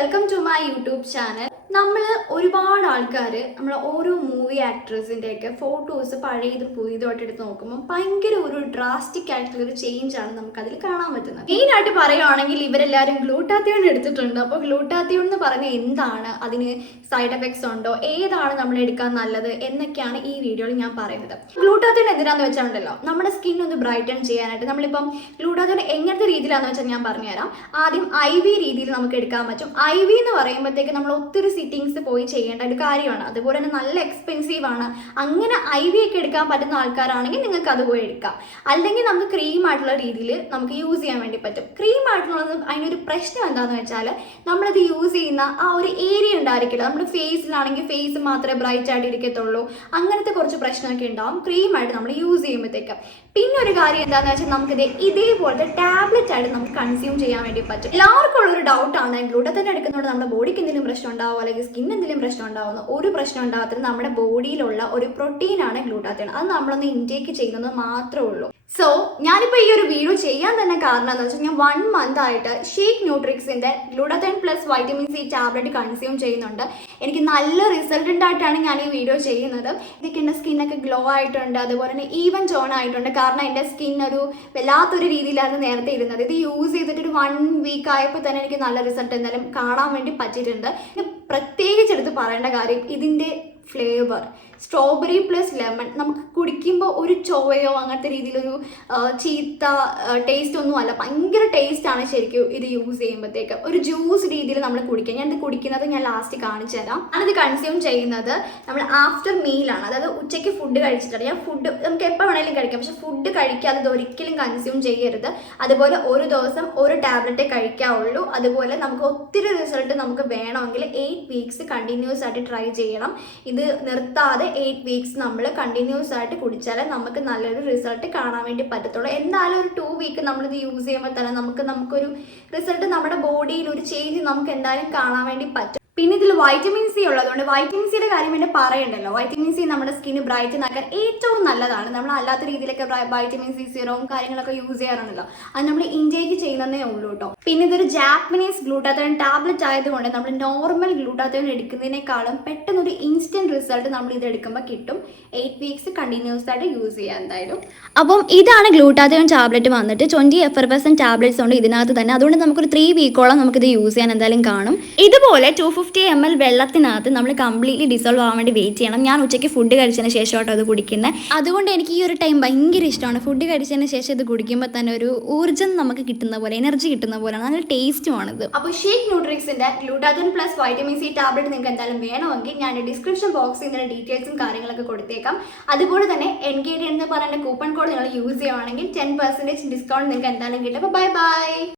Welcome to my YouTube channel. നമ്മൾ ഒരുപാട് ആൾക്കാർ നമ്മൾ ഓരോ മൂവി ആക്ട്രസിൻ്റെയൊക്കെ ഫോട്ടോസ് പഴയതും പുതിയതുമായിട്ട് എടുത്ത് നോക്കുമ്പോൾ ഭയങ്കര ഒരു ഡ്രാസ്റ്റിക് ആയിട്ടുള്ള ഒരു ചേഞ്ചാണ് നമുക്കതിൽ കാണാൻ പറ്റുന്നത്. മെയിനായിട്ട് പറയുകയാണെങ്കിൽ ഇവരെല്ലാവരും ഗ്ലൂട്ടാത്തിയോൺ എടുത്തിട്ടുണ്ട്. അപ്പോൾ ഗ്ലൂട്ടാത്തിയോൺ എന്ന് പറയുന്നത് എന്താണ്, അതിന് സൈഡ് എഫക്ട്സ് ഉണ്ടോ, ഏതാണ് നമ്മൾ എടുക്കാൻ നല്ലത് എന്നൊക്കെയാണ് ഈ വീഡിയോയിൽ ഞാൻ പറയുന്നത്. ഗ്ലൂട്ടാത്തിയോൺ എന്തിനാന്ന് വെച്ചാലുണ്ടല്ലോ, നമ്മുടെ സ്കിൻ ഒന്ന് ബ്രൈറ്റൺ ചെയ്യാനായിട്ട് നമ്മളിപ്പം ഗ്ലൂട്ടാത്തിയോൺ എങ്ങനത്തെ രീതിയിലാണെന്ന് വെച്ചാൽ ഞാൻ പറഞ്ഞുതരാം. ആദ്യം IV രീതിയിൽ നമുക്ക് എടുക്കാൻ പറ്റും. IV എന്ന് പറയുമ്പോഴത്തേക്ക് നമ്മൾ ഒത്തിരി സിറ്റിങ്സ് പോയി ചെയ്യേണ്ട ഒരു കാര്യമാണ്. അതുപോലെ തന്നെ നല്ല എക്സ്പെൻസീവ് ആണ്. അങ്ങനെ IV ഒക്കെ എടുക്കാൻ പറ്റുന്ന ആൾക്കാരാണെങ്കിൽ നിങ്ങൾക്ക് അത് പോയി എടുക്കാം. അല്ലെങ്കിൽ നമുക്ക് ക്രീം ആയിട്ടുള്ള രീതിയിൽ നമുക്ക് യൂസ് ചെയ്യാൻ വേണ്ടി പറ്റും. ക്രീം ആയിട്ടുള്ളത് അതിനൊരു പ്രശ്നം എന്താണെന്ന് വെച്ചാൽ നമ്മളത് യൂസ് ചെയ്യുന്ന ആ ഒരു ഏരിയ ഉണ്ടായിരിക്കില്ല. നമ്മുടെ ഫേസിലാണെങ്കിൽ ഫേസ് മാത്രമേ ബ്രൈറ്റ് ആയിട്ട് ഇരിക്കത്തുള്ളൂ. അങ്ങനത്തെ കുറച്ച് പ്രശ്നമൊക്കെ ഉണ്ടാവും ക്രീമായിട്ട് നമ്മൾ യൂസ് ചെയ്യുമ്പോഴത്തേക്ക്. പിന്നെ ഒരു കാര്യം എന്താണെന്ന് വെച്ചാൽ നമുക്കിത് ഇതേപോലത്തെ ടാബ്ലറ്റ് ആയിട്ട് നമുക്ക് കൺസ്യൂം ചെയ്യാൻ വേണ്ടി പറ്റും. എല്ലാവർക്കും ഉള്ളൊരു ഡൗട്ടാണ്, ഗ്ലൂട്ടാത്തിയോൺ എടുക്കുന്നതുകൊണ്ട് നമ്മുടെ ബോഡിക്ക് എന്തെങ്കിലും പ്രശ്നം ഉണ്ടാവും അല്ലെങ്കിൽ സ്കിൻ എന്തെങ്കിലും പ്രശ്നം ഉണ്ടാവുന്നു. ഒരു പ്രശ്നം ഉണ്ടാകാത്തത് നമ്മുടെ ബോഡിയിലുള്ള ഒരു പ്രോട്ടീനാണ് ഗ്ലൂട്ടാത്തിയോൺ. അത് നമ്മളൊന്ന് ഇൻടേക്ക് ചെയ്യുന്നത് മാത്രമേ ഉള്ളൂ. സോ ഞാനിപ്പോൾ ഈ ഒരു വീഡിയോ ചെയ്യാൻ തന്നെ കാരണം എന്ന് വെച്ചാൽ ഞാൻ 1 month ആയിട്ട് ഷേക്ക് ന്യൂട്രിക്സിൻ്റെ glutathione plus vitamin C tablet consume ചെയ്യുന്നുണ്ട്. എനിക്ക് നല്ല റിസൾട്ട് ഉണ്ടായിട്ടാണ് ഞാൻ ഈ വീഡിയോ ചെയ്യുന്നത്. ഇതൊക്കെ എൻ്റെ സ്കിന്നൊക്കെ ഗ്ലോ ആയിട്ടുണ്ട്, അതുപോലെ തന്നെ ഈവൻ ടോൺ ആയിട്ടുണ്ട്. കാരണം എൻ്റെ സ്കിൻ ഒരു വല്ലാത്തൊരു രീതിയിലാണ് നേരത്തെ ഇരുന്നത്. ഇത് യൂസ് ചെയ്തിട്ട് ഒരു 1 week ആയപ്പോൾ തന്നെ എനിക്ക് നല്ല റിസൾട്ട് എന്തായാലും കാണാൻ വേണ്ടി പറ്റിയിട്ടുണ്ട്. പ്രത്യേകിച്ച് എടുത്ത് പറയേണ്ട കാര്യം ഇതിൻ്റെ ഫ്ലേവർ സ്ട്രോബെറി പ്ലസ് ലെമൺ. നമുക്ക് കുടിക്കുമ്പോൾ ഒരു ചൊവയോ അങ്ങനത്തെ രീതിയിലൊരു ചീത്ത ടേസ്റ്റ് ഒന്നുമല്ല, ഭയങ്കര ടേസ്റ്റാണ് ശരിക്കും ഇത് യൂസ് ചെയ്യുമ്പോഴത്തേക്ക്. ഒരു ജ്യൂസ് രീതിയിൽ നമ്മൾ കുടിക്കുക. ഞാനിത് കുടിക്കുന്നത് ഞാൻ ലാസ്റ്റ് കാണിച്ചു തരാം. ഞാനിത് കൺസ്യൂം ചെയ്യുന്നത് നമ്മൾ ആഫ്റ്റർ മീലാണ്, അതായത് ഉച്ചയ്ക്ക് ഫുഡ് കഴിച്ചിട്ടാണ്. ഞാൻ ഫുഡ് നമുക്ക് എപ്പോൾ വേണമെങ്കിലും കഴിക്കാം, പക്ഷെ ഫുഡ് കഴിക്കാതെ ഒരിക്കലും കൺസ്യൂം ചെയ്യരുത്. അതുപോലെ ഒരു ദിവസം ഒരു ടാബ്ലറ്റേ കഴിക്കാവുള്ളൂ. അതുപോലെ നമുക്ക് ഒത്തിരി റിസൾട്ട് നമുക്ക് വേണമെങ്കിൽ 8 weeks കണ്ടിന്യൂസ് ആയിട്ട് ട്രൈ ചെയ്യണം. ഇത് നിർത്താതെ 8 weeks നമ്മൾ കണ്ടിന്യൂസ് ആയിട്ട് കുടിച്ചാലേ നമുക്ക് നല്ലൊരു റിസൾട്ട് കാണാൻ വേണ്ടി പറ്റത്തുള്ളൂ. എന്തായാലും ഒരു 2 week നമ്മളിത് യൂസ് ചെയ്യുമ്പോൾ തന്നെ നമുക്കൊരു റിസൾട്ട് നമ്മുടെ ബോഡിയിൽ ഒരു ചേഞ്ച് നമുക്ക് എന്തായാലും കാണാൻ വേണ്ടി പറ്റും. പിന്നെ ഇതിൽ വൈറ്റമിൻ C ഉള്ളതുകൊണ്ട് വൈറ്റമിൻ സിയുടെ കാര്യം പിന്നെ പറയണ്ടല്ലോ. വൈറ്റമിൻ C നമ്മുടെ സ്കിന്ന് ബ്രൈറ്റൻ ആക്കാൻ ഏറ്റവും നല്ലതാണ്. നമ്മൾ അല്ലാത്ത രീതിയിലൊക്കെ വൈറ്റമിൻ C സിറവും കാര്യങ്ങളൊക്കെ യൂസ് ചെയ്യാറുണ്ടല്ലോ, അത് നമ്മൾ ഇൻടേക്ക് ചെയ്യുന്നതേ ഉള്ളൂ കേട്ടോ. പിന്നെ ഇതൊരു ജാപ്പനീസ് ഗ്ലൂട്ടാത്തിയോൺ ടാബ്ലറ്റ് ആയതുകൊണ്ട് നമ്മൾ നോർമൽ ഗ്ലൂട്ടാത്തിയോൺ എടുക്കുന്നതിനേക്കാളും പെട്ടെന്നൊരു ഇൻസ്റ്റന്റ് റിസൾട്ട് നമ്മൾ ഇത് എടുക്കുമ്പോൾ കിട്ടും. 8 weeks കണ്ടിന്യൂസ് ആയിട്ട് യൂസ് ചെയ്യാം എന്തായാലും. അപ്പം ഇതാണ് ഗ്ലൂട്ടാത്തിയോൺ ടാബ്ലറ്റ് വന്നിട്ട് 20 effervescent ടാബ്ലറ്റ്സ് ഉണ്ട് ഇതിനകത്ത് തന്നെ. അതുകൊണ്ട് നമുക്കൊരു 3 weekോളം നമുക്കിത് യൂസ് ചെയ്യാൻ എന്തായാലും കാണും. ഇതുപോലെ 250 ml വെള്ളത്തിനകത്ത് നമ്മൾ കംപ്ലീറ്റ്ലി ഡിസോൾവ് ആവാൻ വേണ്ടി വെയിറ്റ് ചെയ്യണം. ഞാൻ ഉച്ചയ്ക്ക് ഫുഡ് കഴിച്ചതിന് ശേഷമായിട്ടോ അത് കുടിക്കുന്നത്. അതുകൊണ്ട് എനിക്ക് ഈ ഒരു ടൈം ഭയങ്കര ഇഷ്ടമാണ്. ഫുഡ് കഴിച്ചതിന് ശേഷം ഇത് കുടിക്കുമ്പോൾ തന്നെ ഒരു ഊർജ്ജം നമുക്ക് കിട്ടുന്ന പോലെ, എനർജി കിട്ടുന്ന പോലെയാണ്, നല്ല ടേസ്റ്റുമാണിത്. അപ്പോൾ ഷേക്ക് ന്യൂട്രിക്സിൻ്റെ glutathione plus vitamin C tablet നിങ്ങൾക്ക് എന്തായാലും വേണമെങ്കിൽ ഞാൻ ഡിസ്ക്രിപ്ഷൻ ബോക്സിൽ ഇതിൻ്റെ ഡീറ്റെയിൽസും കാര്യങ്ങളൊക്കെ കൊടുത്തേക്കാം. അതുപോലെ തന്നെ NKD എന്ന് പറയുന്ന കൂപ്പൺ കോഡ് നിങ്ങൾ യൂസ് ചെയ്യുവാണെങ്കിൽ 10% ഡിസ്കൗണ്ട് നിങ്ങൾക്ക് എന്തായാലും കിട്ടും. അപ്പോൾ ബൈ ബൈ.